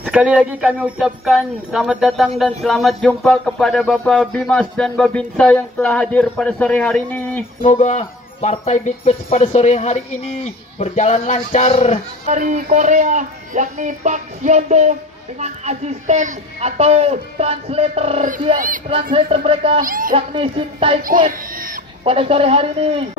Sekali lagi kami ucapkan selamat datang dan selamat jumpa kepada Bapak Bimas dan Babinsa yang telah hadir pada sore hari ini. Semoga partai Big Pitch pada sore hari ini berjalan lancar. Dari Korea yakni Pak Yondo dengan asisten atau translator mereka yakni Shin Tai Kwet pada sore hari ini.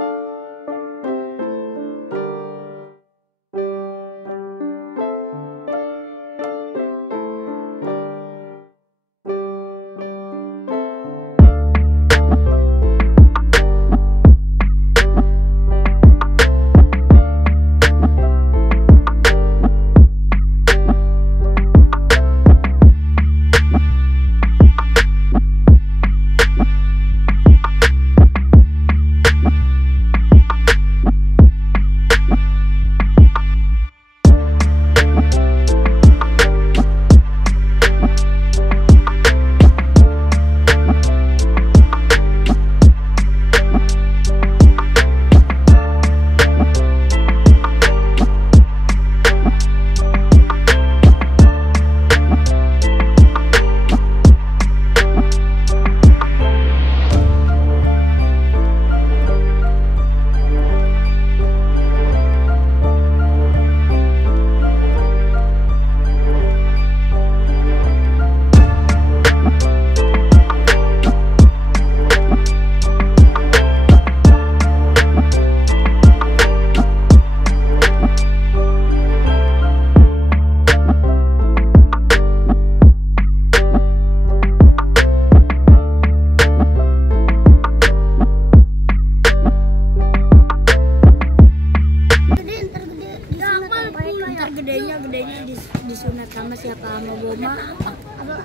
Gedenya disunat sama siapa, sama Boma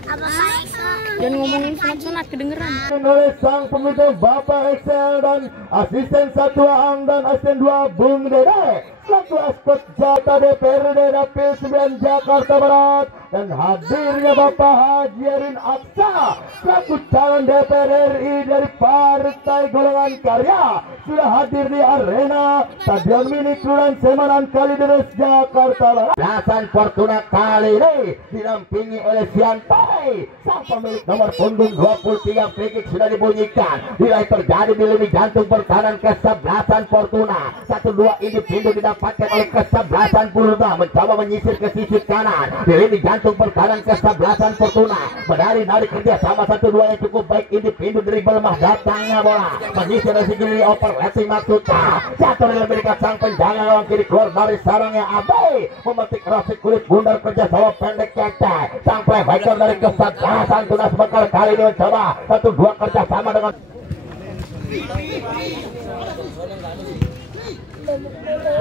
apa jangan ngomongin sunat kedengeran. Oleh sang pemimpin Bapak Excel dan asisten 1 Ang dan asisten 2 Bung Dede selaku aspek jata DPRD Dapil 9 Jakarta Barat, dan hadirnya Bapak Haji Erin Aksa selaku calon DPR RI dari Partai Golongan Karya sudah hadir di arena Stadion Mini Kelurahan Semanan Kalideres Jakarta Barat. Belasan Fortuna kali ini didampingi oleh Siantai, sang pemilik nomor punggung 23. Free sudah dibunyikan, nilai terjadi di lini jantung pertahanan kesebelasan Fortuna. 1-2 individu didapatkan oleh kesebelasan Purba, mencoba menyisir ke sisi kanan di lini jantung pertahanan kesebelasan Fortuna. Menari kerja sama 1-2 yang cukup baik, individu dribble mah datangnya bola menyisir dari kiri overlapping maksudnya jatuh dengan berikan sang penjaga lawan kiri keluar dari sarangnya Abai memetik rosik kulit bundar kerja sama pendek kete. Sang playmaker dari kesebelasan Tunas Bekal kali ini mencoba 1-2 kerja sama dengan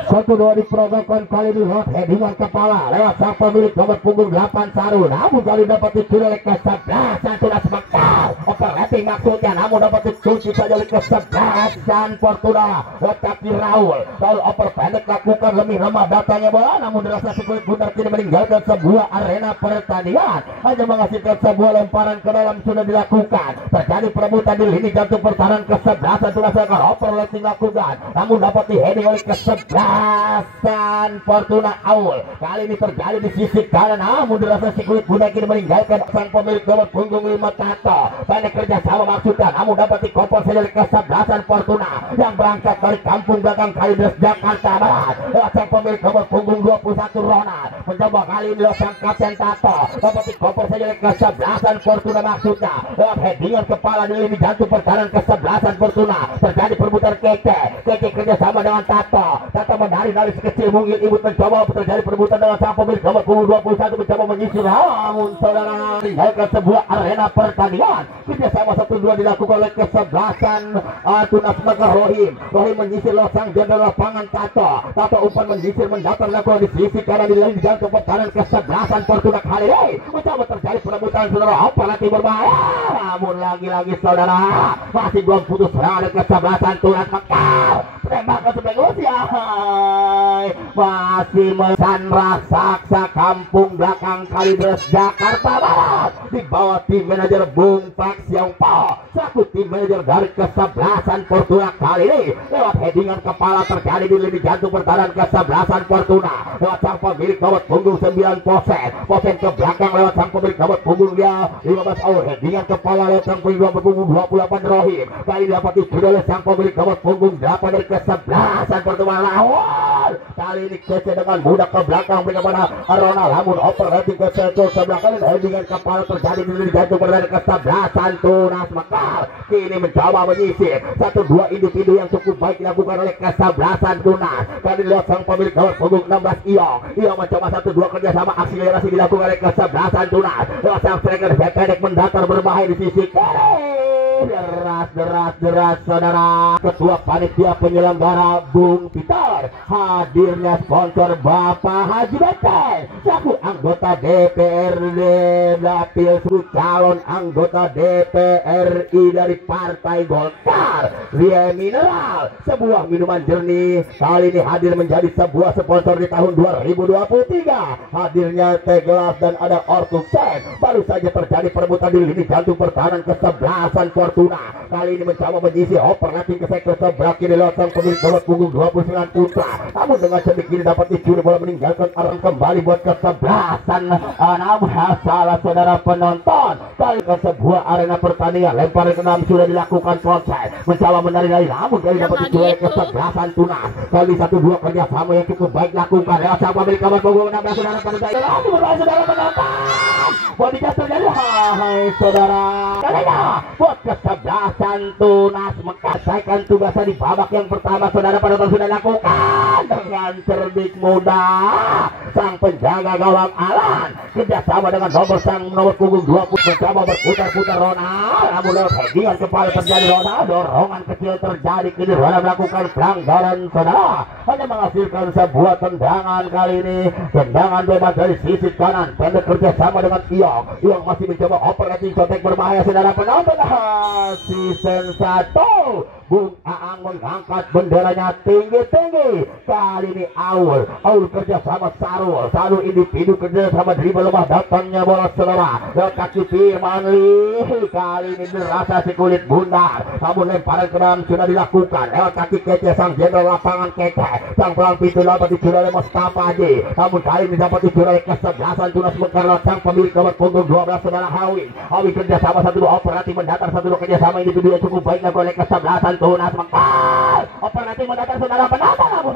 1-2 diprogramkan kali ini lewat headingan kepala lewat sang pemilik nomor punggung 8 Saru, namun kali dapat dicuri oleh kesebelasan Tunas Bekal. Operating maksudnya, namun dapat dikunci saja oleh kesebelasan Fortuna. Tetapi Raul oper pendek lakukan lebih lemah datangnya bola, namun dirasa kulit bundar kini meninggalkan sebuah arena pertandingan, hanya menghasilkan sebuah lemparan ke dalam sudah dilakukan. Terjadi perebutan di lini jantung pertahanan kesebelasan Tunas Bekal. Operating lakukan, namun dapat diheading oleh kesebelasan Fortuna Aul. Kali ini terjadi di sisi kanan, namun dirasa kulit bundar kini meninggalkan sang pemilik nomor punggung 5 Tato. Pendek kerja sama maksudnya, namun dapat dikompor saja oleh kesebelasan Fortuna yang berangkat dari kampung belakang Kalideres Jakarta Barat. Sang pemilik nomor punggung 21 Ronald mencoba kali ini sang kapten Tato, dapat dikompor saja oleh kesebelasan Fortuna maksudnya lewat headingan kepala di lini jantung pertahanan kesebelasan Fortuna. Terjadi perebutan Keke kerja sama dengan Tato menari sekecil mungkin ibu mencoba terjadi perebutan dengan sang pemilik nomor punggung 21 mencoba menyisir, namun saudara meninggalkan sebuah arena pertandingan. Kerjasama 1-2 dilakukan oleh kesebelasan Tunas Bekal. Rohim menyisir losang dia dari lapangan Tato umpan menyisir mendatar lakukan di sisi kanan di lini jantung pertahanan kesebelasan Fortuna. Kali ini mencoba terjadi perebutan saudara, apa nanti berbahaya, namun lagi-lagi saudara masih belum putus serangan kesebelasan Tunas Bekal. Tembakan sebagai usia masih mesan raksasa kampung belakang Kalideres Jakarta Barat di bawah tim manajer Bung Pak Siang Po selaku tim manajer dari kesebelasan Fortuna kali ini lewat headingan kepala terjadi di lini jantung pertahanan kesebelasan Fortuna lewat sang pemilik nomor punggung 9 posen ke belakang lewat sang pemilik nomor punggung dia 15 headingan kepala lewat sang pemilik nomor punggung 28 Rohim kali dapat dijual oleh sang pemilik nomor punggung 8 dari kesebelasan Fortuna lawan kali ini kece dengan mudah ke belakang kepada Ronald namun operating ke sebelah kali headingan kepala terjadi di lini jantung pertahanan kesebelasan Tunas Mekar kini mencoba menyisir 1-2 individu yang cukup baik dilakukan oleh kesebelasan Tunas kali lewat sang pemilik nomor punggung 16 Iong mencoba 1-2 kerjasama akselerasi dilakukan oleh kesebelasan Tunas lewat sang striker pendek mendatar berbahaya di sisi kiri deras saudara ketua panitia penyelenggara Bung Peter hadirnya sponsor Bapak Haji Beteng selaku anggota DPRD dapil calon anggota DPRI dari Partai Golkar Ria Mineral sebuah minuman jernih kali ini hadir menjadi sebuah sponsor di tahun 2023 hadirnya teh gelas dan ada Ortuksen baru saja terjadi perebutan di lini jantung pertahanan kesebelasan Fortuna kali ini mencoba menyisi operating ke sektor sebelah kiri lewat sang pemilik nomor punggung 29 Putra namun dengan cedik kiri dapat dicuri bola meninggalkan arah kembali buat kesebelasan namun salah saudara penonton kali ke sebuah arena pertandingan lempar ke enam sudah dilakukan proses mencoba menari-nari namun kali dapat dicuri kesebelasan Tunas kali 1-2 kerjasama yang cukup baik lakukan lewat sang pemilik nomor punggung 16 saudara penonton saudara penonton body just terjadi hai saudara kalinya buat kesebelasan Tunas mengasahkan tugasnya di babak yang pertama saudara penonton sudah lakukan dengan cerdik mudah sang penjaga gawang Alan kerjasama dengan nomor punggung 20 mencoba berputar-putar Ronald namun lewat headingan kepala terjadi Ronald dorongan kecil terjadi kini Ronald melakukan pelanggaran saudara hanya menghasilkan sebuah tendangan kali ini tendangan bebas dari sisi kanan pendek kerjasama dengan Iong masih mencoba operating contek berbahaya saudara penonton season 1 Bung Aang mengangkat benderanya tinggi-tinggi kali ini Aul kerja sama Sarul individu kerja sama dribble lemah datangnya bola saudara lewat kaki Firman Lee kali ini dirasa si kulit bundar namun lemparan ke dalam sudah dilakukan lewat kaki kece sang jenderal lapangan kece sang pelang pintu dapat dicuri oleh Mustafa Haji namun kali ini dapat dicuri oleh kesebelasan Tunas Mekar sang pemilik nomor punggung 12 saudara Hawin kerja sama 1-2 operatif mendatar 1-2 kerja sama individu yang cukup baik oleh kesebelasan Tunas Mekar operatif mendatar saudara penonton namun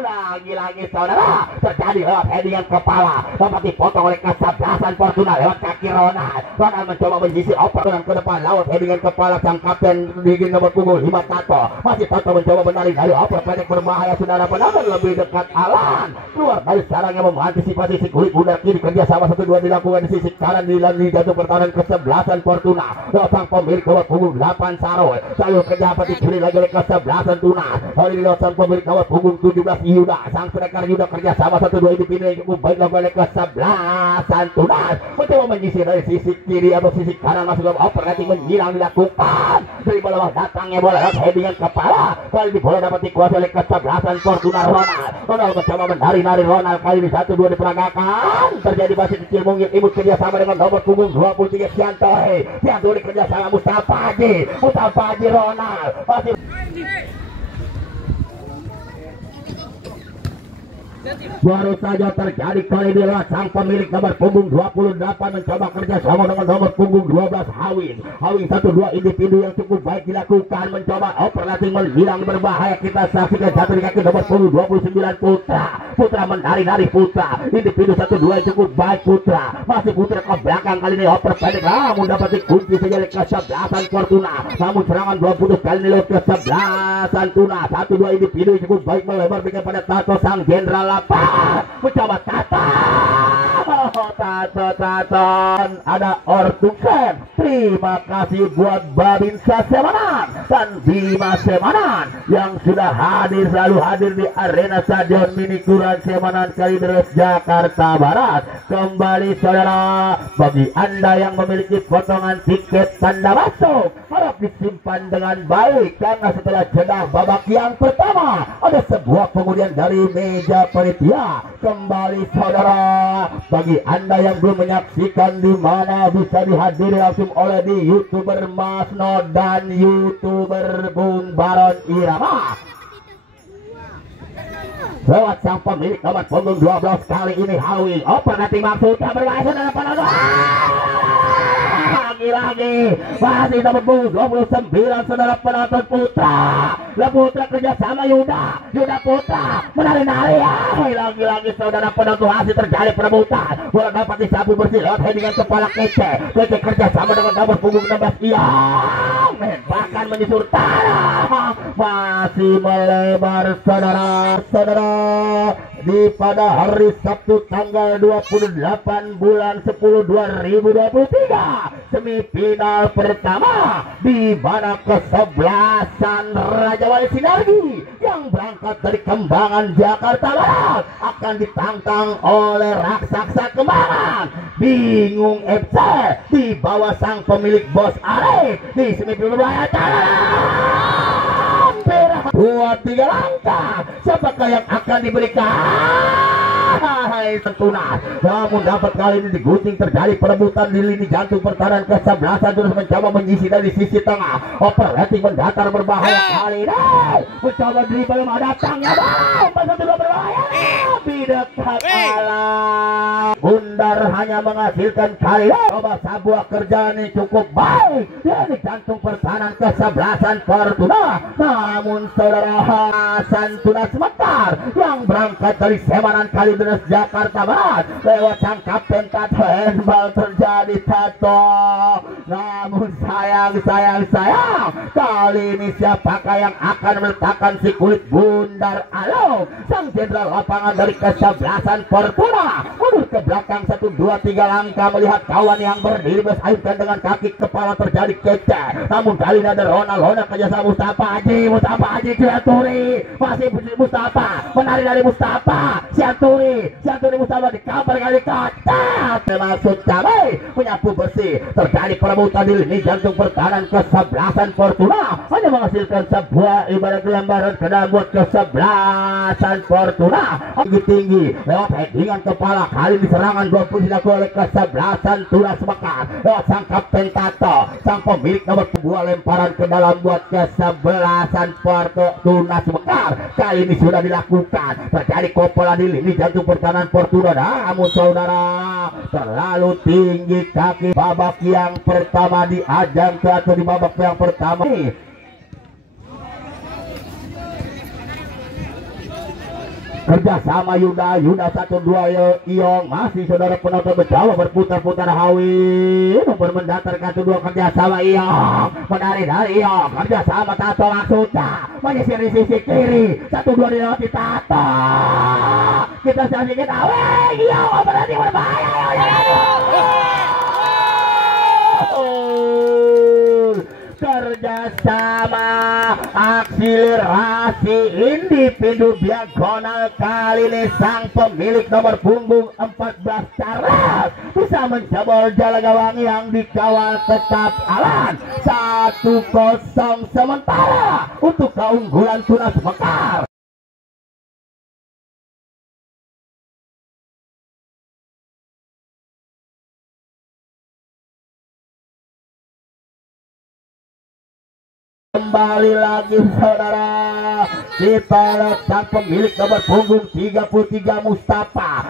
lagi saudara terjadi lewat headingan kepala dapat dipotong oleh kesebelasan Fortuna lewat kaki Ronald mencoba menyisir operan ke depan lewat headingan kepala sang kapten di nomor punggung 5 Tato masih Tato mencoba menari dari oper pendek berbahaya saudara penonton lebih dekat Alan keluar dari sarang yang mengantisipasi si kulit bundar kiri kerja sama 1-2 dilakukan di sisi kanan di jatuh pertahanan kesebelasan Fortuna lewat sang pemilik nomor punggung 8 Sarul kerja dapat dicuri lagi oleh kesebelasan Tunas kali ini lewat sang pemilik nomor punggung 17 Yuda sang striker Yuda kerja sama 1-2 individu yang cukup baik lakukan oleh kesebelasan Tunas mencoba menyisir dari sisi kiri atau sisi kanan masuk dalam operating menyilang dilakukan dari bawah datangnya bola lewat headingan kepala kali ini bola dapat dikuasai oleh kesebelasan Fortuna Ronald mencoba menari-nari Ronald kali ini 1-2 diperagakan terjadi masih kecil mungkin imut kerja sama dengan nomor punggung 23 Sianto kerja sama Mustafa Haji Ronald masih baru saja terjadi kali ini sang pemilik nomor punggung 28 mencoba kerja sama dengan nomor punggung 12 Hawin 1-2 individu yang cukup baik dilakukan mencoba operating menghilang berbahaya kita saksikan jatuh di kaki nomor punggung 29 Putra menari-nari Putra individu 1-2 cukup baik Putra masih Putra ke belakang kali ini oper pendek namun dapat dikunci saja oleh kesebelasan Fortuna namun serangan belum putus kali ini lewat kesebelasan Tuna 1-2 individu cukup baik melebar berikan pada Tato sang jenderal mencoba Tato ada Ortuksen Terima kasih buat Babinsa Semanan dan Bima Semanan yang sudah selalu hadir di arena Stadion Mini Kuran Semanan Kalideres Jakarta Barat. Kembali saudara, bagi Anda yang memiliki potongan tiket tanda masuk harap disimpan dengan baik, karena setelah jeda babak yang pertama ada sebuah pengundian dari meja panitia. Kembali saudara, bagi Anda yang belum menyaksikan di mana bisa dihadiri langsung oleh di YouTuber Mas No dan YouTuber Bung Baron Irama lewat sang pemilik nomor punggung 12 kali ini Hawi Oper. Nanti maksudnya bermain saudara penonton lagi masih nomor punggung 29 saudara penonton putra. Putra kerjasama Yuda Putra menari-nari lagi lagi-lagi saudara penonton. Hasil terjadi perebutan bola dapat disapu bersih lewat headingan kepala Kece kerjasama dengan nomor punggung 16 bahkan menyusur tanah, masih melebar saudara di pada hari Sabtu tanggal 28 bulan 10 2023 semifinal pertama di mana kesebelasan Raja Wali Sinergi yang berangkat dari Kembangan Jakarta Barat akan ditantang oleh raksasa Kembangan Bingung FC di bawah sang pemilik Bos Arif di semifinal hampir 2-3 langkah. Siapakah yang akan diberikan? Tentunas, namun dapat kali ini digunting, terjadi perebutan di lini jantung pertahanan kesebelasan. Terus mencoba menyisi dari sisi tengah. Operating mendatar berbahaya kali ini. Mencoba dribble datangnya satu berbahaya. Bidekat alam. Bundar hanya menghasilkan kali ini. Coba sebuah kerjaan ini cukup baik. Ini jantung pertahanan kesebelasan Fortuna. Namun saudara Hasan Tunas sebentar yang berangkat dari Semanan Kalideres Jakarta Barat lewat sang kapten Tato, handball terjadi Tato. Namun sayang kali ini siapakah yang akan meletakkan si kulit Bundar Along, sang jenderal lapangan dari kesebelasan Fortuna. Mundur ke belakang 1, 2, 3 langkah melihat kawan yang berdiri bersayapkan dengan kaki kepala terjadi Kece. Namun kali ini ada Ronald kerjasama Mustafa Haji Sianturi, masih Mustafa menari dari Mustafa Sianturi Mustafa di kabar kali kacat maksud kami menyapu bersih. Terjadi perebutan di lini jantung pertahanan kesebelasan Fortuna, hanya menghasilkan sebuah ibarat lembaran ke dalam buat kesebelasan Fortuna. Tinggi lewat headingan kepala, kali di serangan gol pun dilakukan oleh kesebelasan Tunas Mekar lewat sang kapten Tato, sang pemilik nomor 2 lemparan ke dalam buat kesebelasan Tunas Mekar. Kali ini sudah dilakukan, terjadi kopola di lini jantung pertahanan Fortuna. Namun saudara, terlalu tinggi kaki babak yang pertama di ajang atau di babak yang pertama ini. Kerjasama Yuda 1-2 Iong, masih saudara penonton mencoba berputar-putar Hawi nomor mendatar kedua kerjasama Iong, menari dari Iong, kerjasama Tato maksudnya menyisir di sisi kiri 1-2 dilewati Tato. Kita saksikan Hawi Iong berarti berbahaya. Kerjasama akselerasi individu diagonal, kali ini sang pemilik nomor punggung 14 Charles bisa mencebol jala gawang yang dikawal tetap Alan. 1-0 sementara untuk keunggulan Tunas Mekar. Kembali lagi saudara, kita lihat sang pemilik nomor punggung 33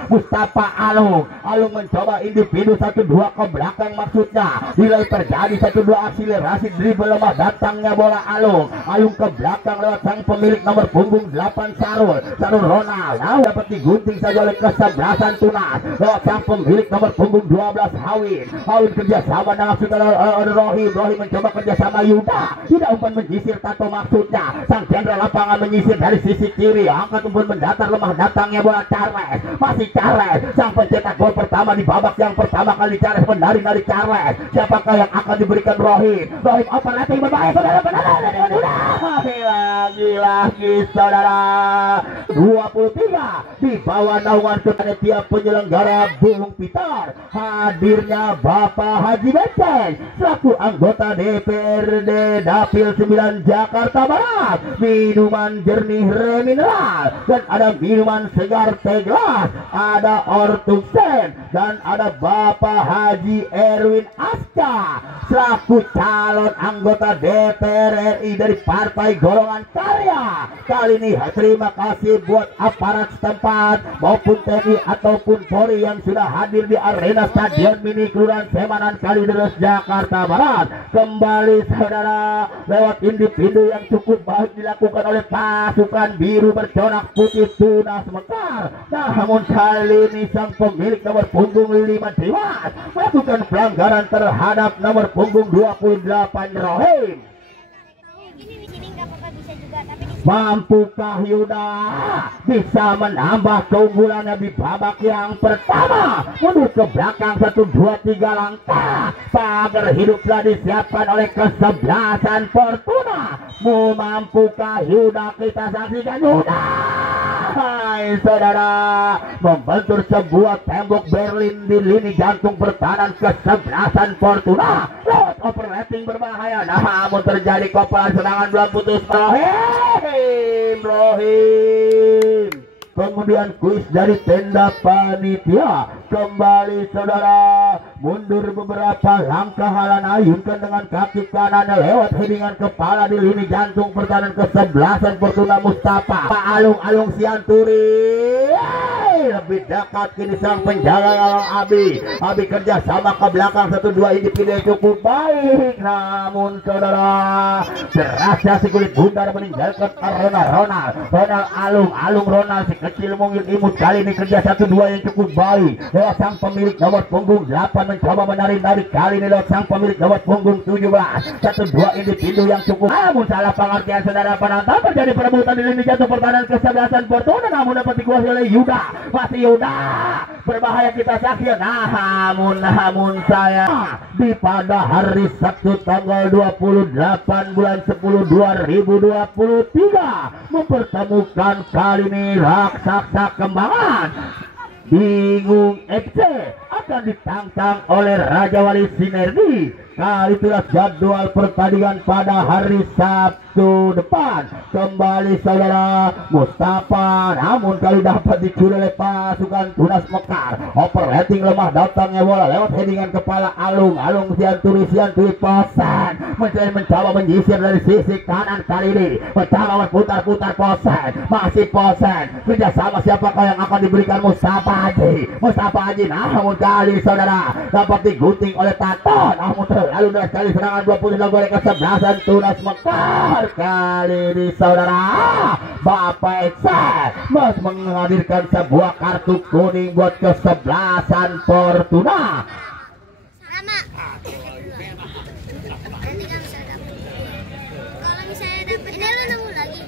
Mustafa Alung mencoba individu 1-2 ke belakang, maksudnya nilai terjadi 1-2 akselerasi dribble lemah datangnya bola Alung ke belakang lewat sang pemilik nomor punggung 8 Sarul Ronald. Dapat digunting saja oleh kesebelasan Tunas lewat sang pemilik nomor punggung 12 Hawin kerjasama dengan saudara Rohi mencoba kerjasama Yuda umpan menyisir Tato, maksudnya sang jenderal lapangan menyisir menyisir dari sisi kiri, angkat umpan mendatar, lemah datangnya bola Charles, masih Charles sang pencetak gol pertama di babak yang pertama kali. Charles menari-nari Charles, siapakah yang akan diberikan Rohim operatif berbahaya saudara, lagi saudara. 23 di bawah naungan panitia penyelenggara Bung Peter, hadirnya Bapak Haji Beceng selaku anggota DPRD Dapil 9 Jakarta Barat. Minuman jernih remineral dan ada minuman segar teh gelas, ada Ortungsen dan ada Bapak Haji Erwin Aska selaku calon anggota DPR RI dari Partai Golongan Karya. Kali ini terima kasih buat aparat setempat maupun TNI ataupun Polri yang sudah hadir di arena Stadion Mini Kelurahan Semanan Kalideres Jakarta Barat. Kembali saudara, lewat individu yang cukup baik dilakukan oleh pasukan biru bercorak putih Tunas Mekar. Namun kali ini sang pemilik nomor punggung 5 Dimas melakukan pelanggaran terhadap nomor punggung 28 Rohim. Mampukah Yuda bisa menambah keunggulannya di babak yang pertama? Mundur ke belakang 1, 2, 3 langkah. Pagar hidup telah disiapkan oleh kesebelasan Fortuna. Mampukah Yuda? Kita saksikan Yuda. Hai saudara, membentur sebuah tembok Berlin di lini jantung pertahanan kesebelasan Fortuna. Lewat operating berbahaya, namun terjadi kopalan serangan belum putus. Rohim. Kemudian kuis dari tenda panitia. Kembali saudara, mundur beberapa langkah, halan ayunkan dengan kaki kanan lewat headingan kepala di lini jantung pertahanan kesebelasan Fortuna Mustafa. Alung-alung Sianturi lebih dekat kini sang penjaga gawang Abi kerja sama ke belakang 1-2 individu cukup baik, namun saudara terasa si kulit bundar meninggalkan Ronald Ronald si kecil mungil imut. Kali ini kerja 1-2 yang cukup baik lewat sang pemilik nomor punggung 8 mencoba menari-nari. Kali ini lewat sang pemilik nomor punggung 17 1-2 individu yang cukup, namun salah pengertian saudara penonton. Terjadi perebutan di lini jantung pertahanan kesebelasan Fortuna, namun dapat dikuasai oleh Yuda. Masih Yuda berbahaya, kita saksikan. Namun saya di pada hari Sabtu tanggal 28 bulan 10 2023 mempertemukan kali ini raksasa Kembangan Bingung FC akan ditantang oleh Raja Wali Sinergi. Kali itulah jadwal pertandingan pada hari Sabtu depan. Kembali saudara, Mustafa namun kali dapat dicuri oleh pasukan Tunas Mekar. Operating lemah datangnya bola lewat headingan kepala Alung Sianturi Posen mencoba menyisir dari sisi kanan. Kali ini mencoba berputar-putar Posen, masih Posen kerjasama siapakah yang akan diberikan Mustafa Haji. Namun kali saudara dapat digunting oleh Tato, namun lalu dari kali serangan 20 oleh kesebelasan Tunas Mekar. Kali ini saudara Bapak Eksa menghadirkan sebuah kartu kuning buat kesebelasan Fortuna. Sama. Nanti kan bisa dapat. Kalau misalnya dapat ini lu nemu lagi.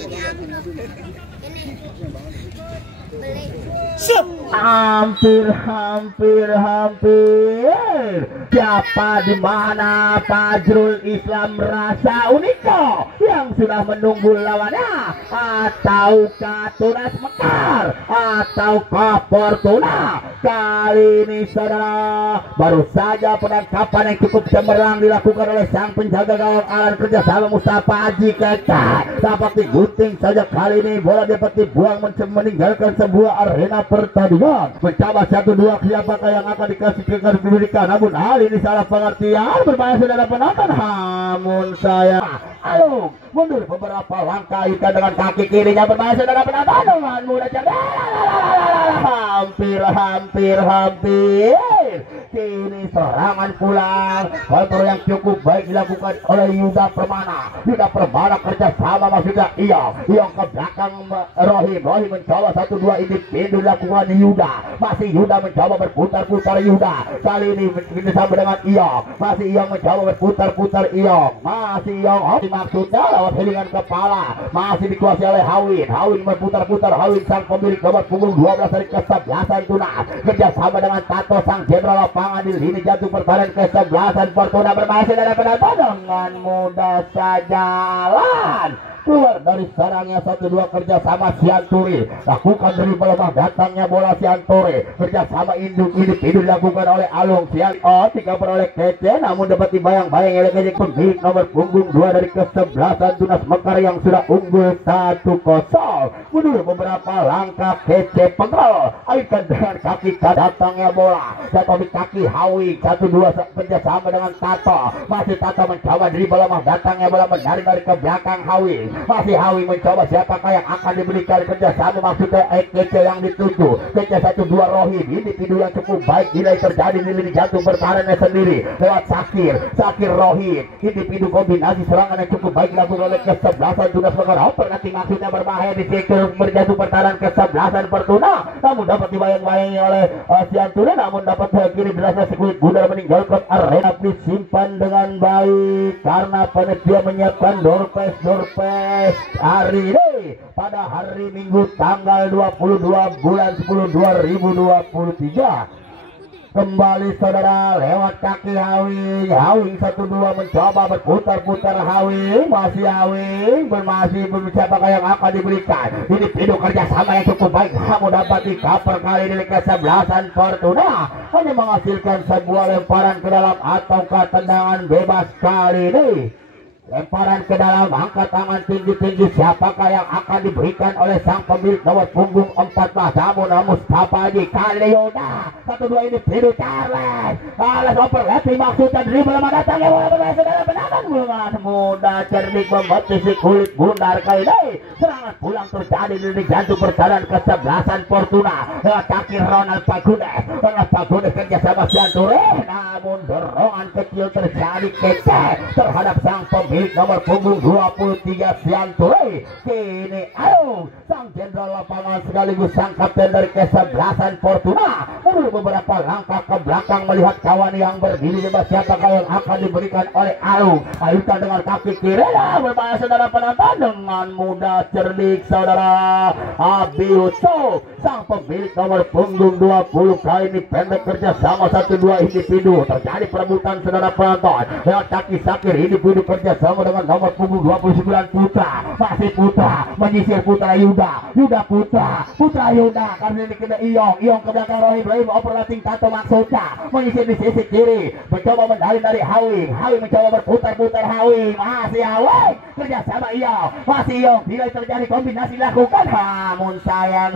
Jadi amplop. Ini. Beli. Hampir. Siapa di mana Fajrul Islam Rasa Uniko yang sudah menunggu lawannya, ataukah Tunas Mekar ataukah Fortuna? Kali ini saudara baru saja penangkapan yang cukup cemerlang dilakukan oleh sang penjaga gawang Alan kerjasama Mustafa Haji Keta. Dapat digunting saja kali ini, bola dapat dibuang meninggalkan sebuah arena pertandingan. Mencoba 1-2 siapakah yang akan dikasih diberikan, namun hal ini salah pengertian berbahaya saudara penonton. Namun saya mundur beberapa langkah ikan dengan kaki kirinya berbahaya saudara penonton. Dengan mudah hampir Kini serangan pulang. Kontrol yang cukup baik dilakukan oleh Yuda Permana. Yuda Permana kerja sama maksudnya Iyong ke belakang Rohim mencoba 1-2 individu dilakukan Yuda. Masih Yuda mencoba berputar-putar Yuda. Kali ini bersama dengan Iyong. Masih Iyong mencoba berputar-putar Iyong. Masih Iyong maksudnya lewat helingan kepala. Masih dikuasai oleh Hawin berputar-putar. Hawin sang pemilik nomor punggung 12 dari kesebelasan Tunas. Kerjasama dengan Tato sang jenderal lapangan di lini jantung pertahanan kesebelasan Fortuna berhasil dari penonton dengan mudah saja keluar dari sarangnya 1-2 kerjasama Sianturi lakukan dari melemah datangnya bola Sianturi kerjasama individu dilakukan oleh Alung tiga oleh Kece namun dapat dibayang-bayang oleh Kece pemilik nomor punggung 2 dari kesebelasan Tunas Mekar yang sudah unggul 1-0 mundur beberapa langkah Kece penggal alihkan dengan kaki datangnya bola jatuh di kaki Hawi 1-2 kerjasama dengan Tato masih Tato mencoba dari melemah datangnya bola menarik dari ke belakang Hawi masih Hawi mencoba siapakah yang akan diberikan kerjasama maksudnya Kece yang dituju Kece 1-2 Rohim individu yang cukup baik nilai terjadi di lini jantung pertahanannya sendiri lewat Sakir Rohim individu kombinasi serangan yang cukup baik dilakukan oleh kesebelasan Tunas Mekar nanti maksudnya berbahaya di sektor berjantung pertahanan kesebelasan Fortuna namun dapat dibayang-bayangi oleh Sianturi namun dapat kiri berasa sekulit bundar meninggalkan arena disimpan dengan baik karena panitia menyiapkan door pass hari ini pada hari Minggu tanggal 22 bulan 10 2023 kembali saudara lewat kaki Hawi 1-2 mencoba berputar-putar Hawi masih siapakah yang akan diberikan ini video kerjasama yang cukup baik namun dapat dikaper kali ini kesebelasan Fortuna hanya menghasilkan sebuah lemparan ke dalam ataukah tendangan bebas kali ini lemparan ke dalam angkat tangan tinggi-tinggi siapakah yang akan diberikan oleh sang pemilik nomor punggung 14 namun Mustafa Haji kali Yoda 1-2 ini biru Charles overlapping maksudnya dribble datangnya bola berhasil dalam penangan mudah cerdik membatasi kulit bundar kali ini serangan pulang terjadi di jantung pertahanan kesebelasan Fortuna lewat kaki Ronald Pagunes kerjasama Sianturi namun dorongan kecil terjadi Kece terhadap sang pemilik nomor punggung 23 Sianturi kini sang jenderal lapangan sekaligus sang kapten dari kesebelasan Fortuna mundur beberapa langkah ke belakang melihat kawan yang berdiri di siapakah yang akan diberikan oleh alihkan dengan kaki kiri berbahaya saudara penonton dengan mudah cerdik saudara Abiuto sang pemilik nomor punggung 20 kali ini pendek kerjasama 1-2 individu terjadi perebutan saudara penonton lewat kaki Sakir individu kerjasama dengan nomor punggung 29 Putra masih Putra menyisir Putra Yuda Putra Yuda karena ini kena Iyong ke belakang Rohim overlapping Tato maksudnya menyisir di sisi kiri mencoba mendalin dari Hawi mencoba berputar-putar Hawi masih Hawi kerjasama Iyong masih Iyong bila terjadi kombinasi dilakukan namun sayang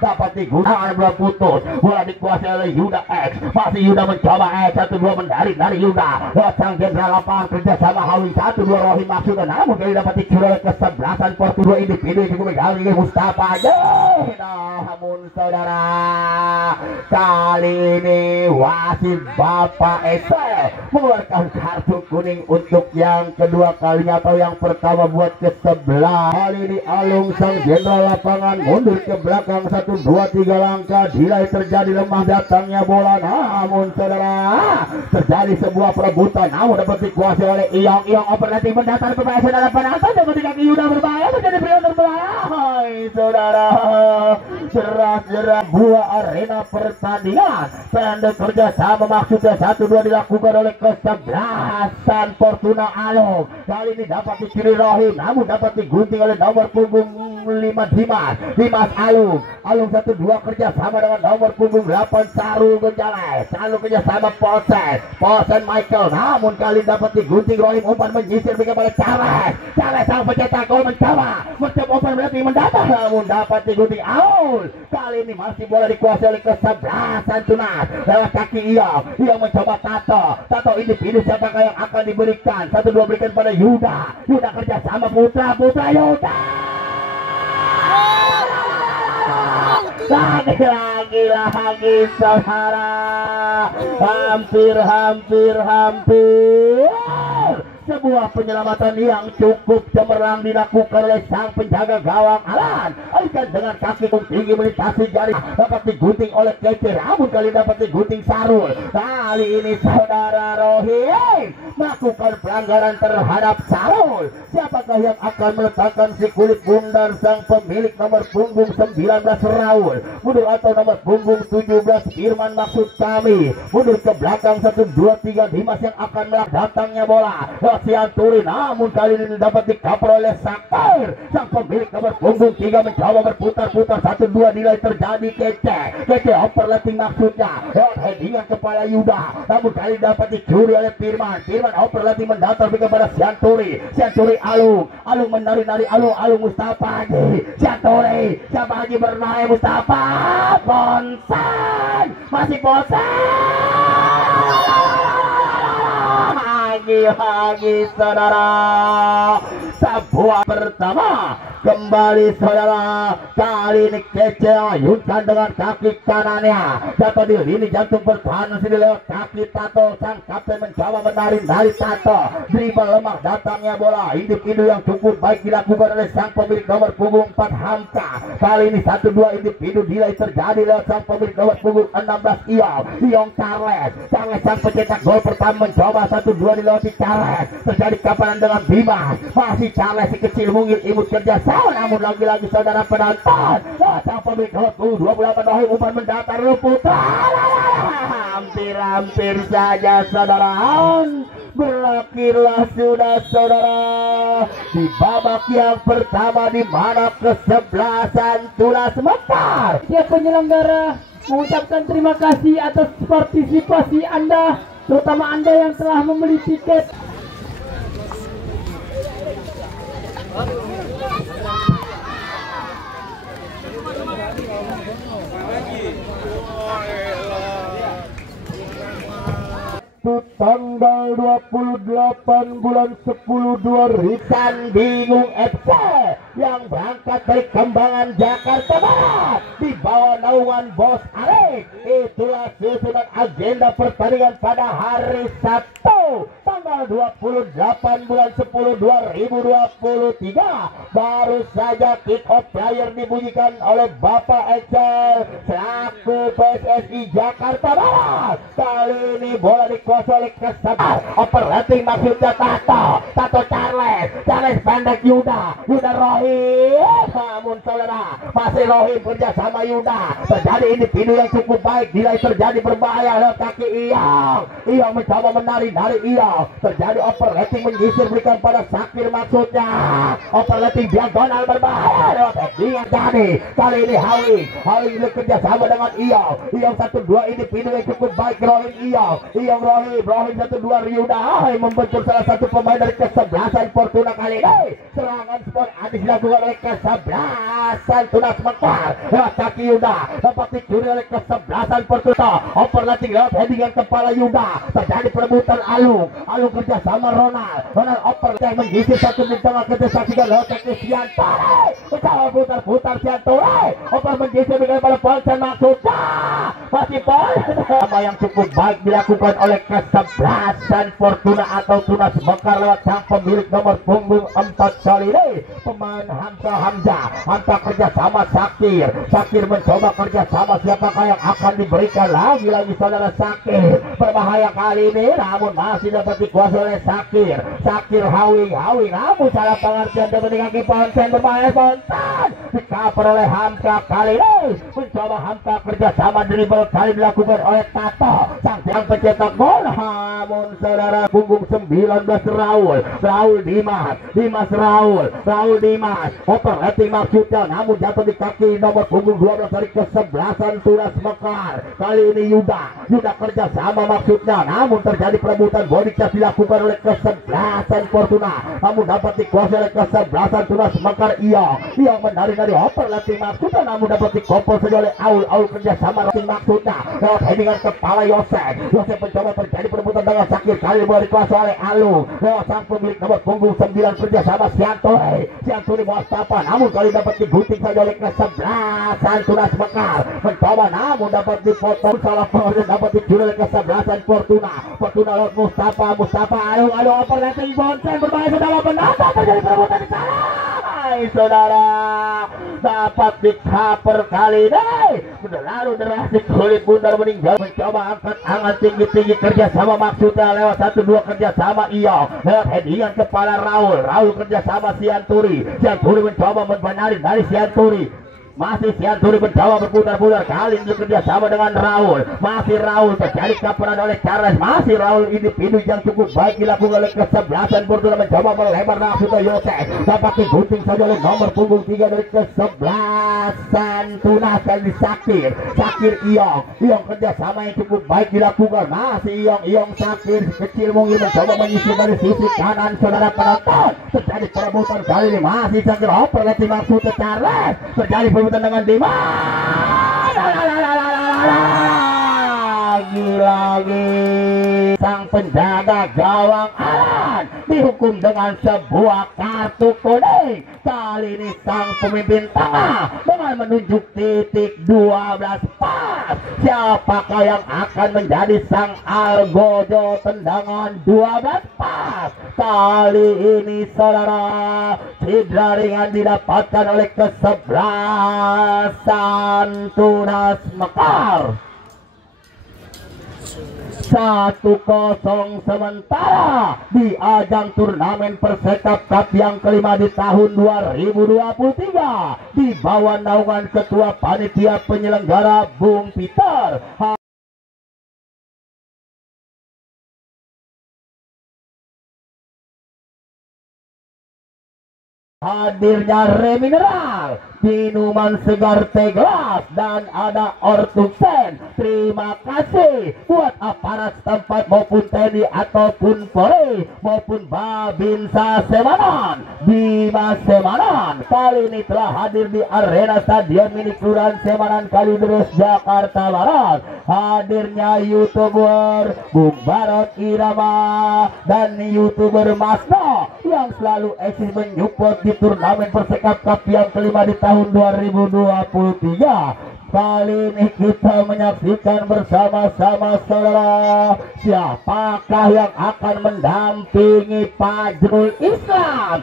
dapat digunakan belum putus bola dikuasai oleh Yuda X masih Yuda mencoba 1-2 mendarik dari Yuda lewat sang jenderal lapangan kerjasama Hawi 1-2 Rohim maksudnya namun kali dapat dicuri oleh kesebelasan Fortuna individu yang cukup megali Mustafa aja namun saudara kali ini wasit Bapak Esel mengeluarkan kartu kuning untuk yang kedua kalinya atau yang pertama buat kesebelah kali ini Alung sang jenderal lapangan mundur ke belakang 1-2-3 langkah nilai terjadi lemah datangnya bola namun saudara terjadi sebuah perebutan namun dapat dikuasai oleh Iyong operatif mendatar berbahaya saudara penonton dapat kaki Yuda berbahaya menjadi pria terbelah saudara jelas buah arena pertandingan pendek kerjasama maksudnya 1-2 dilakukan oleh kesebelasan Fortuna Alung kali ini dapat dicuri Rohim namun dapat digunting oleh nomor punggung 5 Dimas Alung 1-2 kerjasama dengan nomor punggung 8 Saru Gonzales kerjasama Posen Michael namun kali dapat digunting Rohim umpan menyisir kepada Charles sang pencetak gol mencoba umpan berarti mendatang namun dapat digunting Aul kali ini masih bola dikuasai oleh kesebelasan Tunas lewat kaki Iyong mencoba Tato individu siapakah yang akan diberikan 1-2 berikan pada Yuda kerjasama Putra Yuda lagi saudara, hampir sebuah penyelamatan yang cukup cemerlang dilakukan oleh sang penjaga gawang Alan. Alihkan dengan kaki tinggi melintasi jari, dapat digunting oleh Kece, namun kali dapat digunting Sarul. Kali ini saudara Rohim melakukan pelanggaran terhadap Sarul. Siapakah yang akan meletakkan si kulit bundar sang pemilik nomor punggung 19 Raul, mundur atau nomor punggung 17 Firman maksud kami, mundur ke belakang 1, 2, 3 Dimas yang akan datangnya bola Sianturi, namun kali ini dapat dikapal oleh Sakir. Sang pemilik nomor punggung 3 mencoba berputar-putar 1, 2 nilai terjadi Kece overlapping maksudnya headingan kepala Yuda, namun kali dapat dicuri oleh Firman overlapping mendatar kepada Sianturi Alung menari-nari Alung Mustafa Haji Sianturi, siapa Haji bernaik Mustafa Bonsan masih lagi saudara, sebuah pertama kembali saudara. Kali ini Kece ayunkan dengan kaki kanannya, jatuh di lini jantung pertahanan sini lewat kaki Tato. Sang kapten mencoba menari-nari Tato, dribble lemah datangnya bola, individu yang cukup baik dilakukan oleh sang pemilik nomor punggung 4 Hamka. Kali ini 1-2 individu nilai terjadi lewat sang pemilik nomor punggung 16 Iong Charles sang pencetak gol pertama mencoba 1-2 dilewati Charles, terjadi kapanan dengan Bima, masih Charles si kecil mungil imut kerja sama, namun lagi-lagi saudara penonton sang pemilik nomor punggung 28 Rohim umpan mendatar putar, hampir saja saudara, berakhirlah sudah saudara di babak yang pertama, di mana kesebelasan Tunas Mekar. Ya, penyelenggara mengucapkan terima kasih atas partisipasi Anda, terutama Anda yang telah membeli tiket. Tanggal 28 bulan 10 2000 Bingung FC yang berangkat dari Kembangan Jakarta Barat di bawah naungan Bos Arek. Itulah susunan agenda pertandingan pada hari Sabtu tanggal 28 bulan 10 2023. Baru saja kick off player dibunyikan oleh Bapak Excel selaku PSSI Jakarta Barat. Kali ini bola dikuasai oleh Kesabar, operating maksudnya Tato Charles pendek Yuda Rohim, namun saudara masih Rohim kerja sama Yuda, terjadi individu yang cukup baik, nilai terjadi berbahaya lewat kaki Iong mencoba menari-nari terjadi operating menyisir berikan pada Sakir maksudnya, operating diagonal berbahaya lewat heading jadi kali ini Hawing bekerja sama dengan Iong 1-2 individu yang cukup baik, Rohim 1-2 Yuda membentur salah satu pemain dari kesebelasan Fortuna. Kali ini serangan sport habis dilakukan oleh kesebelasan Tunas Mekar lewat kaki Yuda, dapat dicuri oleh kesebelasan Fortuna, overlapping lewat headingan kepala Yuda, terjadi perebutan Alung kerja sama Ronald overlapping mengisi satu di tengah, kita saksikan lewat kaki Siantore, mencoba putar Siantore over mengisi dengan pada Polsen maksudnya masih apa yang cukup baik dilakukan oleh kesebelasan Fortuna atau Tunas Mekar lewat sang pemilik nomor punggung 4 kali ini pemain Hamzah kerja sama Sakir mencoba kerja sama, siapakah yang akan diberikan lagi saudara Sakir berbahaya kali ini, namun masih dapat dikuasai oleh Sakir Hawing namun salah pengertian dapat kaki Ponsen berbahaya, Ponsen dikapar oleh Hamka. Kali ini mencoba Hamka kerja sama, dribble kali dilakukan oleh Tato sang pencetak gol, namun saudara punggung 19 Raul Dimas operating maksudnya, namun jatuh di kaki nomor punggung 12 dari kesebelasan Tunas Mekar. Kali ini Yuda kerja sama maksudnya, namun terjadi perebutan body charge dilakukan oleh kesebelasan Fortuna, namun dapat dikuasai oleh kesebelasan Tunas Mekar. Iong menari-nari operating maksudnya, namun dapat dikopol saja oleh Aul kerja sama maksudnya lewat headingan kepala Yosef mencoba terjadi perebutan dengan Sakir, kali boleh dikuasai oleh Alung lewat sang pemilik nomor punggung 9 kerja sama Sianturi Mustafa namun kali dapat digunting saja oleh kesebelasan Tunas Mekar. Mencoba namun dapat dipotong salah pengaruh dapat dicuri oleh kesebelasan Fortuna. Fortuna lewat Mustafa. Mustafa aduh operating bonceng berbahaya saudara penata terjadi perebutan di sana. Saudara dapat di-cover kali ini berlalu deras di kulit bundar meninggal. Mencoba angkat tinggi-tinggi kerjasama maksudnya lewat 1-2 kerjasama Iyo lewat headingan kepala Raul kerjasama Sianturi mencoba membenahi dari Sianturi. Masih Sianturi mencoba berputar-putar kali ini bekerja sama dengan Raul. Masih Raul terjadi kaperan oleh Charles. Masih Raul individu yang cukup baik dilakukan oleh kesebelasan Fortuna mencoba melebar nafsu Yose. Dapat digunting saja oleh nomor punggung 3 dari kesebelasan Tunas kali Sakir Iyong kerja sama yang cukup baik dilakukan. Masih Iyong Sakir kecil mungkin mencoba menyisir dari sisi kanan saudara penonton. Terjadi perebutan kali ini masih Sakir operasi maksud Charles. Terjadi dengan Dimas lagi sang penjaga gawang Alan dihukum dengan sebuah kartu kuning. Kali ini sang pemimpin tengah dengan menunjuk titik 12 pas. Siapakah yang akan menjadi sang algojo tendangan 12 pas? Kali ini saudara cedera ringan didapatkan oleh kesebelasan Tunas Mekar. 1-0 sementara di ajang turnamen Persekap Cup yang kelima di tahun 2023 di bawah naungan Ketua Panitia Penyelenggara Bung Peter. Hadirnya Remineral, minuman segar teh gelas, dan ada Ortuksen. Terima kasih buat aparat setempat maupun TNI ataupun Polri maupun Babinsa Semanan, Bima Semanan. Kali ini telah hadir di arena Stadion Mini Kelurahan Semanan Kalideres Jakarta Barat. Hadirnya YouTuber Bung Barot Irama dan YouTuber Masno yang selalu eksis menyupport di turnamen Persekap Cup yang kelima di tahun 2023. Kali ini kita menyaksikan bersama-sama saudara siapakah yang akan mendampingi Fajrul Islam.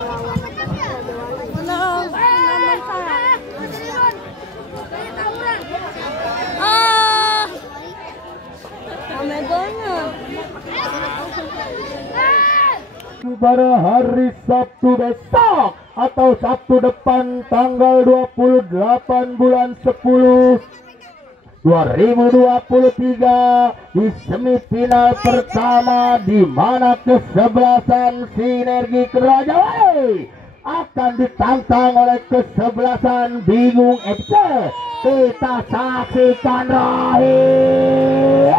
Pada hari Sabtu besok atau Sabtu depan tanggal 28 bulan 10 2023 di semifinal pertama di mana kesebelasan Sinergi Kerajaan akan ditantang oleh kesebelasan Bingung FC. Kita saksikan rahim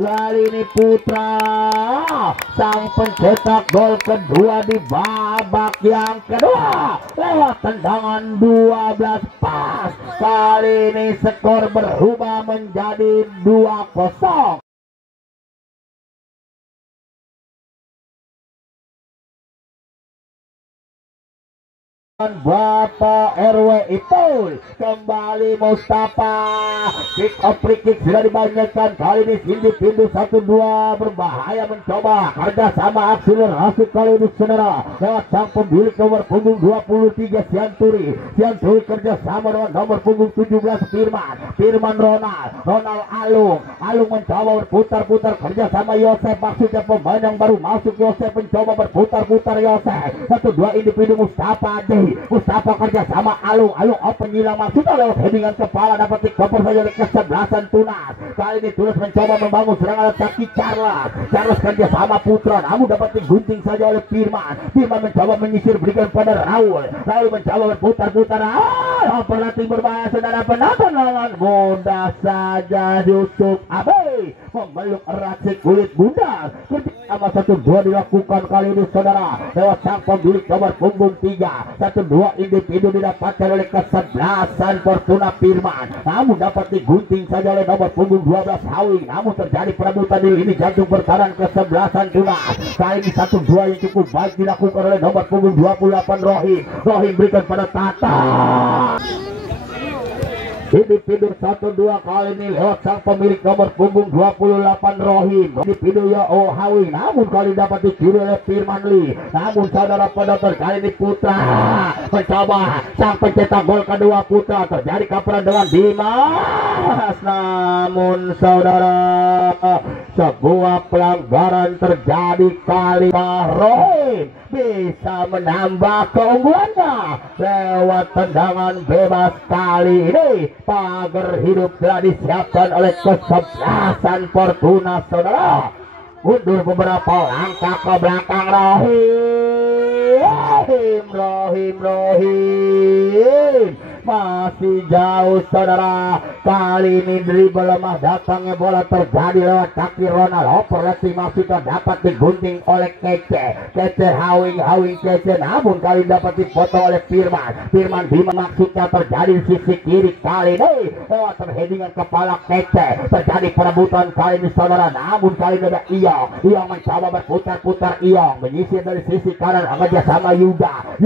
Lalini Putra sang pencetak gol kedua di babak yang kedua lewat tendangan 12 pas. Kali ini skor berubah menjadi 2-0. Bapak RW Ipul kembali Mustafa, kick off free kick sudah dibanyakan. Kali ini pindu 1-2 berbahaya mencoba kerja sama akselerasi kali ini saudara lewat sang pemilik nomor punggung 23 Sianturi kerja sama dengan nomor punggung 17 Firman Ronald Alung mencoba berputar-putar kerja sama Yosef. Maksudnya pemain yang baru masuk Yosef mencoba berputar-putar Yosef. 1-2 individu Mustafa kerja sama Alung open hilang maksudnya lewat headingan kepala dapat dikoper saja oleh kesebelasan Tunas. Kali ini Tunas mencoba membangun serangan kaki Charles kerja sama Putra namun dapat digunting saja oleh Firman mencoba menyisir berikan pada Raul mencoba berputar-putar operatif berbahaya saudara penonton lawan mudah saja Yusuf Abe memeluk erat si kulit bundar. sama 1-2 dilakukan kali ini saudara lewat sang pemilik nomor punggung 3. 1-2 individu didapatkan oleh kesebelasan Fortuna Firman, namun dapat digunting saja oleh nomor punggung 12 Hawing, namun terjadi perebutan di lini jantung pertahanan kesebelasan Tunas. Kali ini 1-2 yang cukup baik dilakukan oleh nomor punggung 28 Rohim berikan pada Tata. Individu 1-2 kali ini lewat sang pemilik nomor punggung 28 Rohim. Individu Yo Hawing, namun kali dapat dicuri oleh Firman Lee. Namun saudara penonton kali ini Putra mencoba sang pencetak gol kedua Putra, terjadi kaperan dengan Dimas. Namun saudara sebuah pelanggaran terjadi kali Rohim bisa menambah keunggulannya lewat tendangan bebas kali ini. Pagar hidup telah disiapkan oleh kesebelasan Fortuna saudara. Mundur beberapa langkah ke belakang Rohim masih jauh saudara. Kali ini dribble lemah datangnya bola terjadi lewat kaki Ronald. Operasi maksudnya dapat digunting oleh Kece Hawing Kece, namun kali dapat dipotong oleh Firman Bima. Maksudnya terjadi di sisi kiri kali ini lewat terheadingan kepala Kece. Terjadi perebutan kali ini saudara, namun kali ini ada Iyong mencoba berputar-putar. Iyong menyisir dari sisi kanan kerjasama Yuda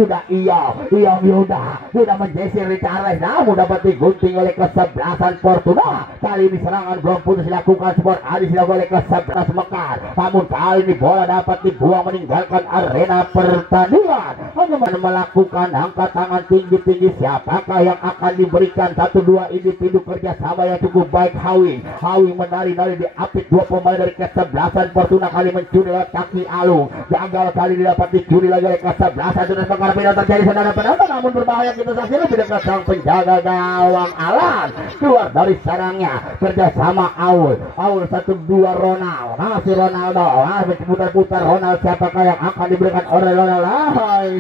menjesir Charles, namun dapat digunting oleh kesebelasan Fortuna. Kali ini serangan belum putus dilakukan Sport Adi dilakukan oleh kesebelasan Mekar, namun kali ini bola dapat dibuang meninggalkan arena pertandingan. Hanya melakukan angkat tangan tinggi-tinggi. Siapakah yang akan diberikan? 1-2 individu kerjasama yang cukup baik. Hawing menari-nari diapit dua pemain dari kesebelasan Fortuna. Kali mencuri lewat kaki Alung, gagal kali dapat dicuri lagi oleh kesebelasan Tunas Mekar. Tidak terjadi saudara penonton, namun berbahaya kita saksikan. Tidak sang penjaga gawang Alan keluar dari sarangnya kerjasama Aul 1-2 Ronald, masih Ronaldo masih putar-putar Ronald. Siapakah yang akan diberikan oleh Ronald?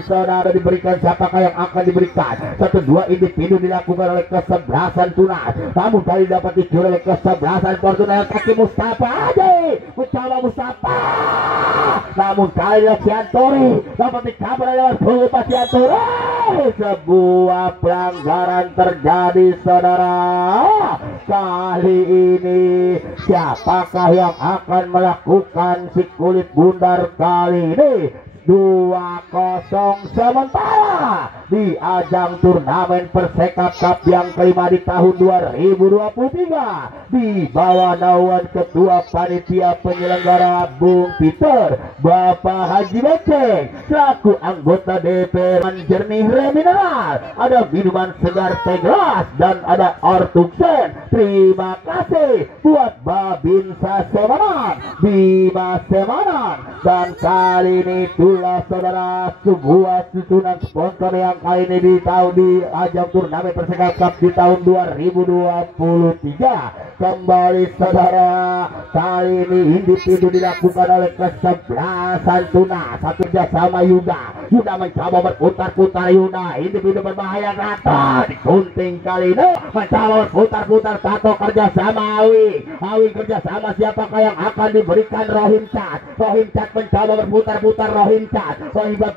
Saudara diberikan, siapakah yang akan diberikan? 1-2 individu dilakukan oleh kesebelasan Tunas, namun kali dapat dicuri oleh kesebelasan Fortuna. Kaki Mustafa aja mencoba Mustafa, namun kali Siantori dapat dikabar lewat gol Siantori. Sebuah pelanggaran terjadi saudara. Kali ini siapakah yang akan melakukan si kulit bundar kali ini? 2-0 sementara di ajang turnamen Persekap Cup yang kelima di tahun 2023 di bawah naungan Ketua Panitia Penyelenggara Bung Peter Bapak Haji Beceng selaku anggota DPR. Jernih Remineral, ada minuman segar teh gelas dan ada Ortuksen. Terima kasih buat Babinsa Semanan, Bima Semanan, dan kali ini saudara sebuah susunan sponsor yang kali ini di ajang turnamen Persekap Cup di tahun 2023. Kembali saudara, kali ini individu dilakukan oleh kesebelasan Tunas. Satu kerjasama Yuda mencoba berputar-putar. Individu berbahaya Tato digunting kali ini, mencoba berputar-putar. Tato kerjasama Hawing kerjasama. Siapakah yang akan diberikan? Rohim Cat mencoba berputar-putar. Rohim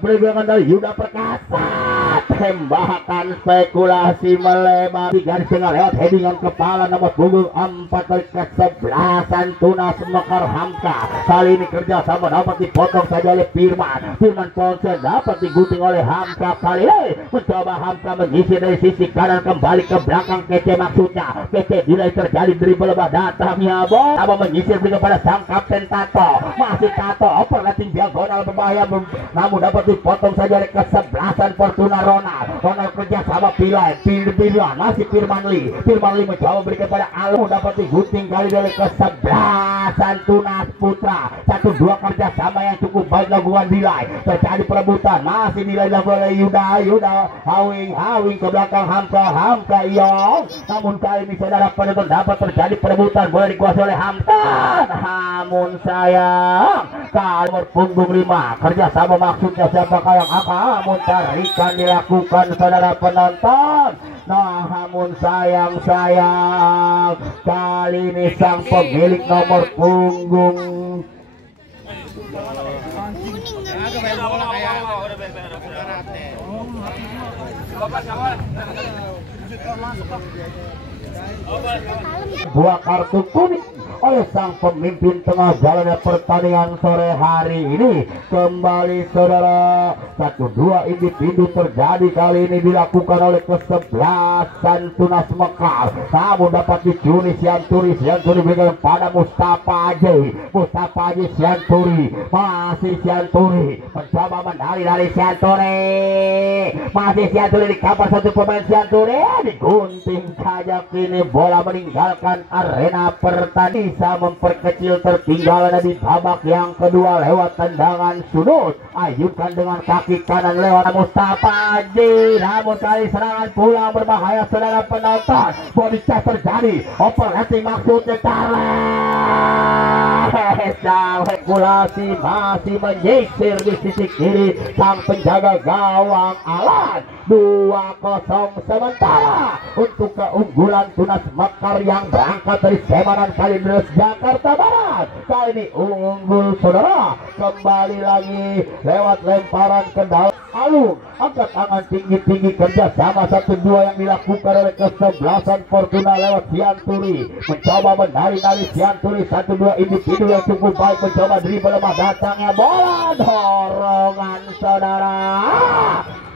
bergabung dari Yuda Perkasa. Tembakan spekulasi melebar di garis tengah lewat headingan kepala nomor punggung 4 dari kesebelasan Tunas Mekar Hamka. Kali ini kerjasama dapat dipotong saja oleh Firman Ponsen, dapat digunting oleh Hamka. Kali ini mencoba Hamka mengisi dari sisi kanan kembali ke belakang. Kece maksudnya Kece bila terjadi dribble lebah datangnya bola menyisir kepada sang kapten Tato. Masih Tato operating diagonal berbahaya, namun dapat dipotong saja oleh kesebelasan Fortuna. Ronald kerja sama Pilar masih Firman Lee mencoba berikan kepada Alung, dapat digunting kali dari kesebelasan Tunas Putra. 1-2 kerja sama yang cukup baik lakukan Nilai. Terjadi perebutan, masih Nilai dilakukan oleh Yuda Hawing ke belakang Hamka Iyong, namun kali ini saudara penonton dapat terjadi perebutan, boleh dikuasai oleh Hamka. Namun sayang kali punggung 5 kerja sama maksudnya siapakah yang akan mencarikan dilakukan saudara penonton. Namun sayang kali ini sang pemilik nomor punggung Dua kartu kuning oleh sang pemimpin tengah jalannya pertandingan sore hari ini. Kembali saudara, 1-2 individu terjadi kali ini dilakukan oleh kesebelasan Tunas Mekar. Namun dapat dicuri Sianturi berikan pada Mustafa Haji Sianturi, masih Sianturi mencoba menari dari Sianturi, masih Sianturi di kapal satu pemain Sianturi digunting saja. Kini bola meninggalkan arena pertandingan, bisa memperkecil tertinggalan di babak yang kedua lewat tendangan sudut. Ayunkan dengan kaki kanan lewat Mustafa Haji, namun kali serangan pulang berbahaya saudara penonton. Body check terjadi, operating maksudnya spekulasi masih menyisir di sisi kiri sang penjaga gawang Alan. 2-0 sementara untuk keunggulan Tunas Mekar yang berangkat dari Semanan Kalideres Jakarta Barat. Kali ini unggul saudara, kembali lagi lewat lemparan ke dalam alung, angkat tangan tinggi-tinggi kerjasama 1-2 yang dilakukan oleh kesebelasan Fortuna lewat Sianturi, mencoba menari-nari Sianturi. 1-2 individu yang cukup baik mencoba dribble lemah, datangnya bola dorongan saudara.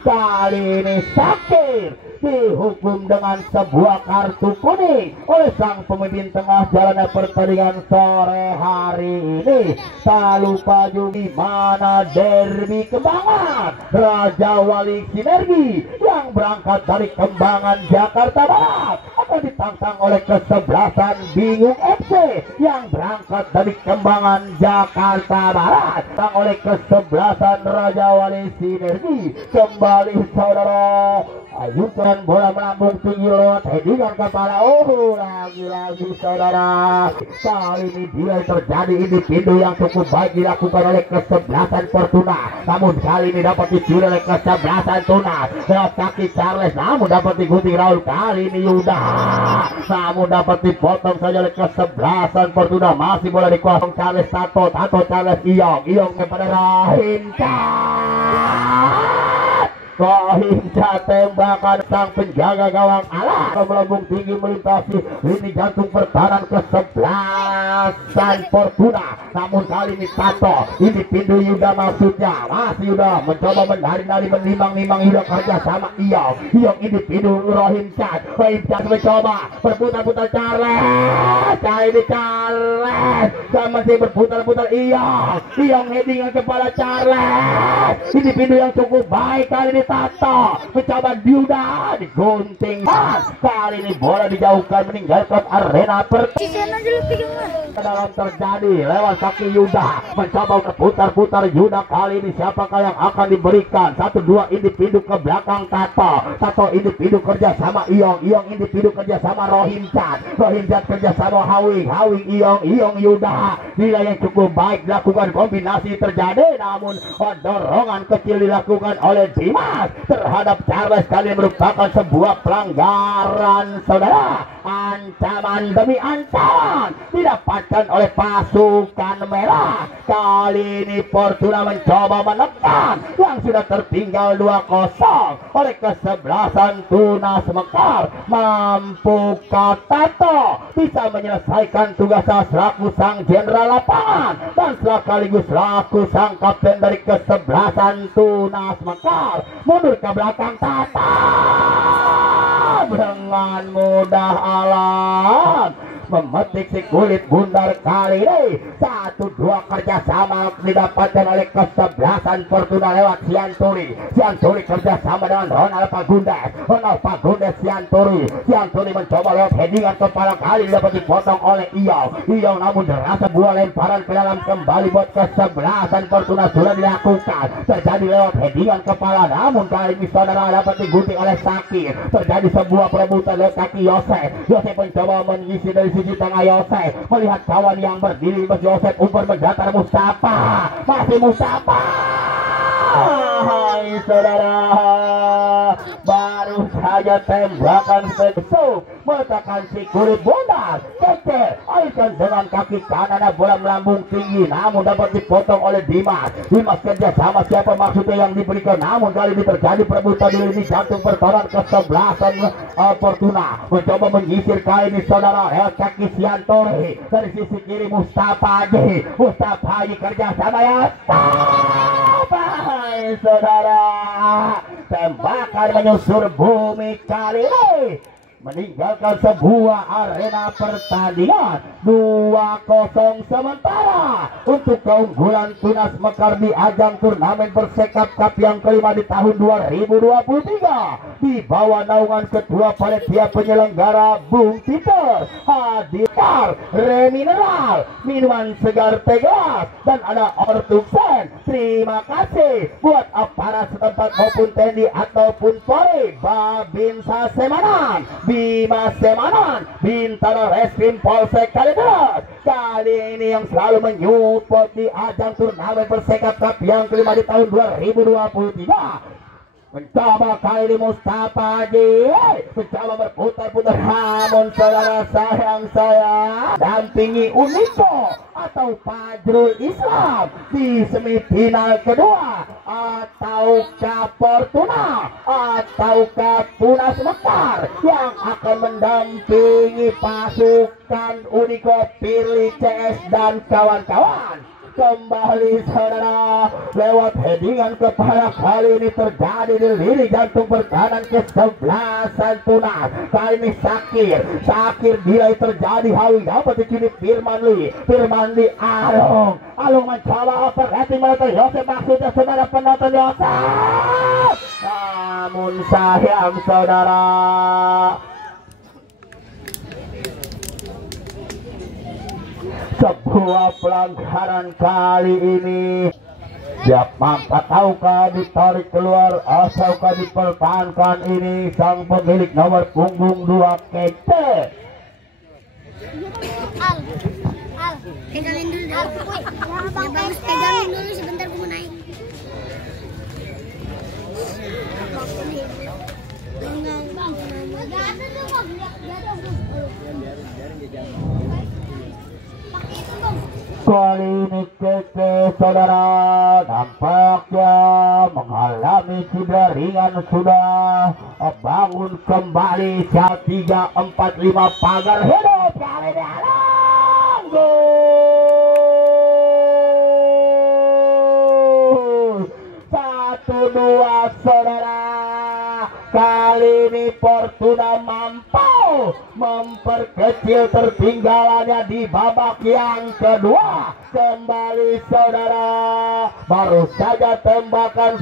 Kali ini Sakir dihukum dengan sebuah kartu kuning oleh sang pemimpin tengah jalannya pertandingan sore hari ini. Tak lupa juga di mana derby Kembangan, Raja Wali Sinergi yang berangkat dari Kembangan Jakarta Barat akan ditantang oleh kesebelasan Bingung FC yang berangkat dari Kembangan Jakarta Barat oleh kesebelasan Raja Wali Sinergi. Kembali saudara, ayunkan bola melambung tinggi lewat headingan kepala. Lagi-lagi saudara, kali ini dia terjadi individu yang cukup baik dilakukan oleh kesebelasan Fortuna, namun kali ini dapat dicuri oleh kesebelasan Tunas lewat kaki Charles, namun dapat digunting Raul. Kali ini Yuda, namun dapat dipotong saja oleh kesebelasan Fortuna. Masih bola dikuasai Charles, Tato Charles, Iyong kepada Rahim Rohingya, tembakan sang penjaga gawang Alan melambung tinggi melintasi lini jantung pertahanan kesebelasan Fortuna. Namun kali ini Tato, individu Yuda maksudnya, masih Yuda mencoba menari-nari menimang-nimang Yuda kerja sama Iyong individu Rohingya mencoba berputar-putar Charles. Ini Charles dan masih berputar-putar Iyong heading kepala Charles, individu yang cukup baik. Kali ini Tato mencoba Yuda digunting. Kali ini bola dijauhkan meninggalkan arena pertandingan. Dalam terjadi lewat kaki Yuda mencoba berputar-putar Yuda. Kali ini siapakah yang akan diberikan? 1-2 individu ke belakang Tato individu kerja sama Iyong individu kerja sama Rohingya kerja sama Hawing Iyong Yuda. Nilai yang cukup baik dilakukan, kombinasi terjadi, namun dorongan kecil dilakukan oleh Dimas terhadap Charles. Kali merupakan sebuah pelanggaran saudara. Ancaman demi ancaman didapatkan oleh pasukan merah. Kali ini Fortuna mencoba menekan yang sudah tertinggal 2-0 oleh kesebelasan Tunas Mekar. Mampukah Tato bisa menyelesaikan tugasnya selaku sang jenderal lapangan dan sekaligus selaku sang kapten dari kesebelasan Tunas Mekar? Mundur ke belakang Tato dengan mudah Alan memetik si kulit bundar. Kali ini 1-2 kerjasama didapatkan oleh kesebelasan Fortuna lewat Sianturi kerjasama dengan Ronald Pagundes Sianturi mencoba lewat headingan kepala. Kali dapat dipotong oleh Iyong namun derasa buah lemparan ke dalam kembali buat kesebelasan Fortuna sudah dilakukan. Terjadi lewat headingan kepala, namun kali ini saudara dapat digunting oleh Sakir. Terjadi sebuah perebutan lewat kaki Yosef mencoba mengisi dari sisi tengah. Yosef melihat kawan yang berdiri, Yosef umpan mendatar Mustafa, masih Mustafa. Hai saudara, baru saja tembakan spesifik meletakkan si kulit bundar kece alihkan dengan kaki kanan bola melambung tinggi namun dapat dipotong oleh Dimas. Dimas kerja sama siapa maksudnya yang diberikan namun kali ini terjadi perebutan di lini jantung pertahanan kesebelasan Fortuna mencoba menyisir kali ini saudara lewat kaki Siantore dari sisi kiri Mustafa Haji kerja sama ya saudara tembakan menyusur bumi kali ini meninggalkan sebuah arena pertandingan 2-0 sementara untuk keunggulan Tunas Mekar di ajang turnamen Persekap Cup yang kelima di tahun 2023 di bawah naungan ketua panitia penyelenggara Bung Peter hadir remineral minuman segar tegas dan ada Ortuksen. Terima kasih buat aparat setempat maupun TNI ataupun Polri Babinsa Semanan Bima Semanan Bintara Reskrim Polsek Kalideres kali ini yang selalu menyupport di ajang turnamen Persekap Cup yang kelima di tahun 2023 mencoba kali ini Mustafa Haji mencoba berputar-putar namun saudara sayang saya dampingi Uniko atau Fajrul Islam di semifinal kedua ataukah Fortuna ataukah Tunas Mekar yang akan mendampingi pasukan Uniko Pirli CS dan kawan-kawan. Kembali saudara lewat headingan kepala kali ini terjadi di lini jantung pertahanan kesebelasan Tunas. Kali ini Sakir nilai terjadi Hawi dapat dikini Firman Lee Alung mencoba overheating meletak Yosef maksudnya saudara penonton Yosef namun sayang saudara sebuah pelanggaran kali ini dia mampat tahukah ditarik keluar ataukah dipertahankan ini sang pemilik nomor punggung 2 Kete pegangin dulu ya bagus pegangin dulu sebentar gue mau naik kali ini Keke saudara nampaknya mengalami cedera ringan sudah bangun kembali 3-4-5 pagar hidup kali ini Along gol 1-2 saudara kali ini Fortuna mampu memperkecil tertinggalannya di babak yang kedua. Kembali saudara baru saja tembakan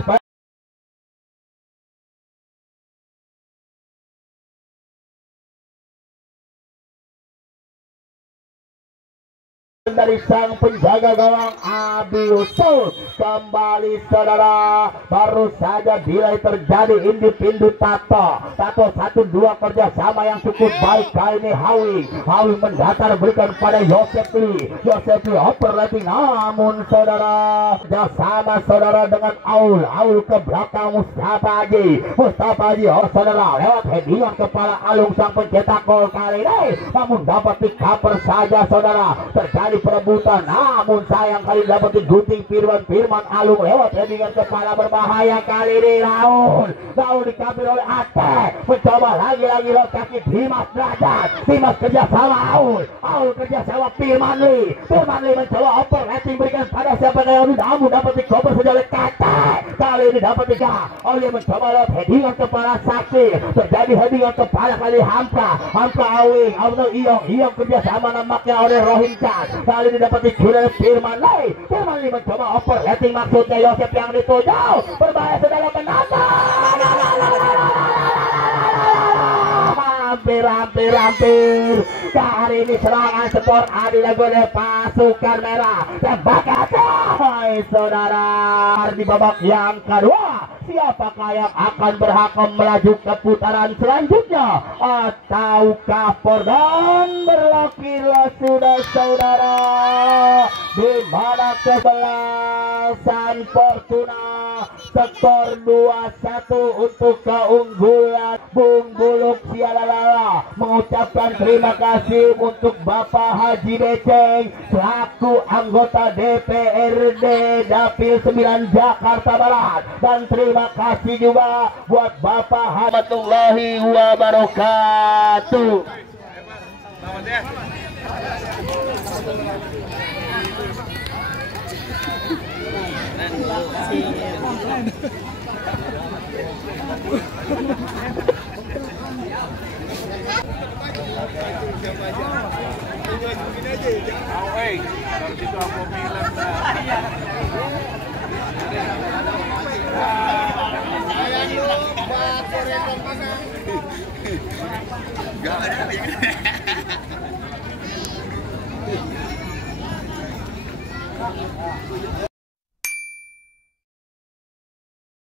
dari sang penjaga gawang Abiusul. Kembali saudara baru saja delay terjadi individu Tato 1-2 kerjasama yang cukup baik kali ini Hawi mendatar berikan pada Yosef Lee operating namun saudara kerjasama saudara dengan Aul ke belakang Mustafa Haji saudara lewat headingan kepala Alung sang pencetak gol kali ini namun dapat di cover saja saudara terjadi perebutan namun sayang kali dapat digunting Firman Alung lewat headingan kepala berbahaya kali ini Raul dikabir oleh Ate mencoba lagi-lagi lewat kaki Dimas kerjasama Aul kerjasama Firman Lee mencoba operating berikan pada siapa yang namun dapat dikoper saja oleh Kate kali ini dapat dia mencoba lewat headingan kepala Sakir terjadi headingan kepala kali Hamka Awing Iyong kerjasama nampaknya oleh Rohim Chan kali ini dapat dicuri oleh Firman Lee mencoba overheating maksudnya Yosef yang dituju berbahaya saudara penonton hampir kali ini serangan skor dilakukan oleh pasukan merah tembakan saudara di babak yang kedua siapakah yang akan berhak melaju ke putaran selanjutnya ataukah Fordan berlakilah sudah saudara di mana kesebelasan Fortuna skor 2-1 untuk keunggulan Bung Buluk Sialalala. Mengucapkan terima kasih untuk Bapak Haji Beceng selaku anggota DPRD Dapil 9 Jakarta Barat, dan terima kasih juga buat Bapak Hamatullahi wabarakatuh.